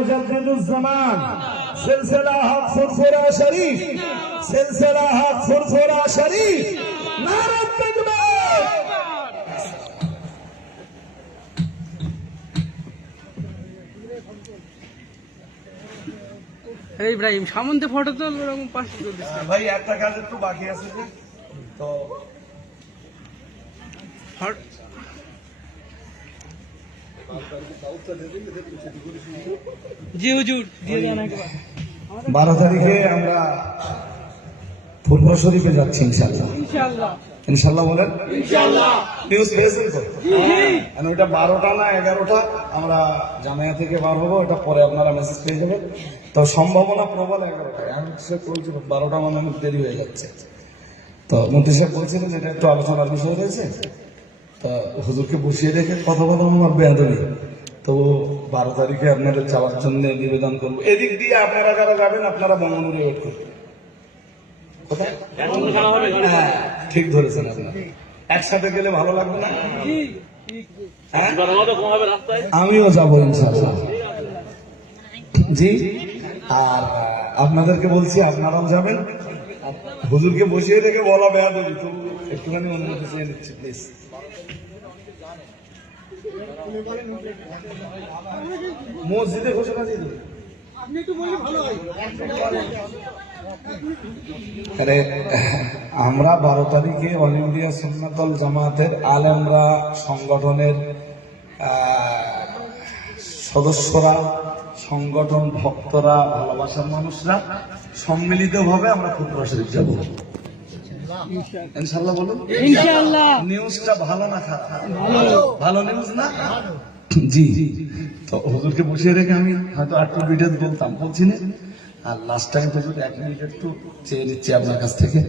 মুজাদ্দিদুজ্জামান সিলসিলা হক ফুরফুরা শরীফ, সিলসিলা হক ফুরফুরা শরীফ, নারে তাকবীর। ইব্রাহিম সামন্তে ফটো তোল, ওরকম পাশে তুল ভাই। একটা কাজ একটু বাকি আছে যে, তো জি হুজুর দিয়ে দেন একবার। 12 তারিখে আমরা ফুরফুরা শরীফে যাচ্ছি ইনশাআল্লাহ। ইনশাআল্লাহ, ইনশাআল্লাহ বলেন। ইনশাআল্লাহ। নিউজ পেয়েছেন তো? জি আর ওইটা 12টা না 11টা আমরা জামিয়া থেকে বার হবো, ওটা পরে আপনারা মেসেজ পেয়ে যাবেন। তো সম্ভাবনা প্রবল 11টায়। আমি সে বলছিল 12টা মানে অনেক দেরি হয়ে যাচ্ছে। তো মন্ত্রী সাহেব বলছিলেন এটা একটু আলোচনার বিষয় রয়েছে, তা হুজুরকে বসিয়ে রেখে কথা বলা আমার বেয়াদবি। তো 12 তারিখে আপনাদের যাওয়ার জন্য নিবেদন করবো। এদিক দিয়ে আপনারা যারা যাবেন আপনারা বঙ্গবন্ধুরে ওয়েট করবেন। কোথায়? হ্যাঁ, ঠিক ধরেছেন আপনারা। একসাথে গেলে ভালো লাগবে না? হ্যাঁ? আমিও যাবো ইনশাআল্লাহ। জি, আর আপনাদেরকে বলছি আপনারাও যাবেন। হুজুরকে বসিয়ে রেখে বলা বেয়াদবি, তো একটুখানি অনুমতি চেয়ে নিচ্ছি প্লিজ। মসজিদে ঘোষণা দিয়ে দেবে। আরে আমরা 12 তারিখে অল ইন্ডিয়া সুন্নাতুল জামাতের আলেমরা, সংগঠনের সদস্যরা, সংগঠন ভক্তরা, ভালোবাসার মানুষরা সম্মিলিতভাবে আমরা ফুরফুরা শরীফ যাব ইনশাআল্লাহ। বলুন ইনশাআল্লাহ। নিউজটা ভালো না খারাপ? ভালো নিউজ না? জি। তো হুজুরকে বসিয়ে রেখে আমি হয়তো 8 মিনিট বলতাম, বলছি না। আর লাস্ট টাইম হুজুর 1 মিনিট একটু চেয়ে নিচ্ছি আপনার কাছ থেকে।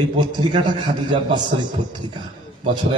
এই পত্রিকাটা খাদিজা বাৎসরিক পত্রিকা, বছরে